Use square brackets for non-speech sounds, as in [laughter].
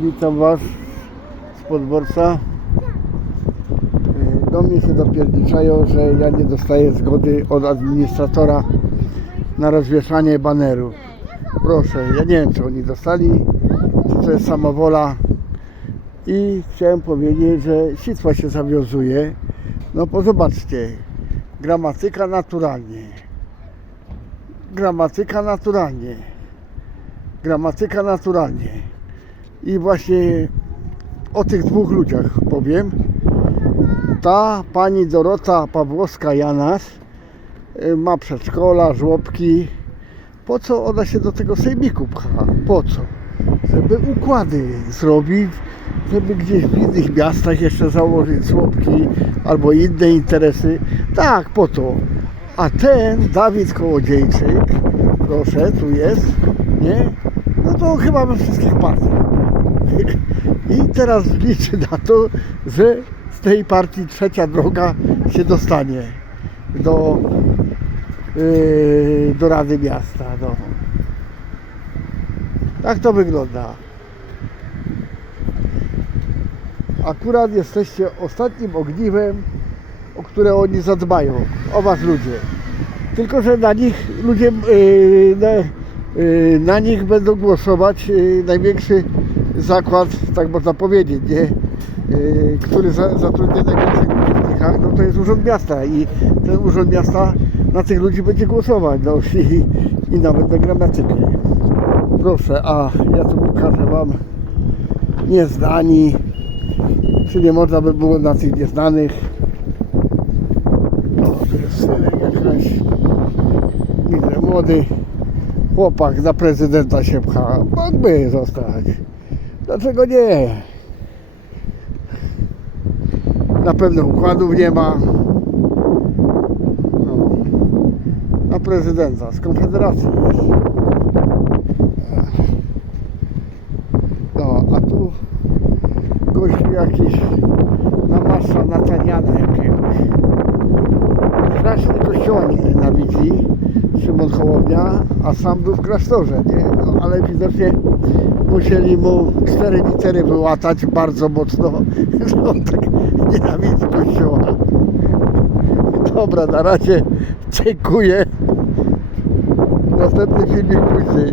Witam Was z podworca. Do mnie się dopierniczają, że ja nie dostaję zgody od administratora na rozwieszanie baneru. Proszę, ja nie wiem czy oni dostali, czy to jest samowola. I chciałem powiedzieć, że sitwa się zawiązuje. No bo zobaczcie, gramatyka naturalnie. Gramatyka naturalnie. Gramatyka naturalnie. I właśnie o tych dwóch ludziach powiem. Ta pani Dorota Pawłowska-Janas y, ma przedszkola, żłobki. Po co ona się do tego sejmiku pcha? Po co? Żeby układy zrobić, żeby gdzieś w innych miastach jeszcze założyć żłobki albo inne interesy. Tak, po to. A ten Dawid Kołodziejczyk, proszę, tu jest, nie? No to chyba we wszystkich partiach. I teraz liczy na to, że z tej partii trzecia droga się dostanie do, yy, do Rady Miasta. No. Tak to wygląda. Akurat jesteście ostatnim ogniwem, o które oni zadbają, o was ludzie. Tylko, że na nich ludzie, yy, na, na nich będą głosować yy, największy zakład, tak można powiedzieć, nie? Yy, który za, zatrudnia największych ludzi w no to jest Urząd Miasta i ten Urząd Miasta na tych ludzi będzie głosować, no [laughs] i, i nawet na gramatykę. Proszę, a ja tu pokażę Wam nieznani, czy nie można by było na tych nieznanych. O, tu jest jakaś, widzę, młody chłopak na prezydenta się pcha. Mógłby zostać. Dlaczego nie? Na pewno układów nie ma. No. Na prezydenta z Konfederacji jest. No, a tu gościu jakiś namasza Nataniana jakiegoś. Strasznie kościoła nie nienawidzi Szymon Hołownia, a sam był w klasztorze, nie? No, ale widocznie musieli mu cztery litery wyłatać bardzo mocno, że [laughs] on tak nienawidzi kościoła. Dobra, na razie dziękuję. Następny filmik później.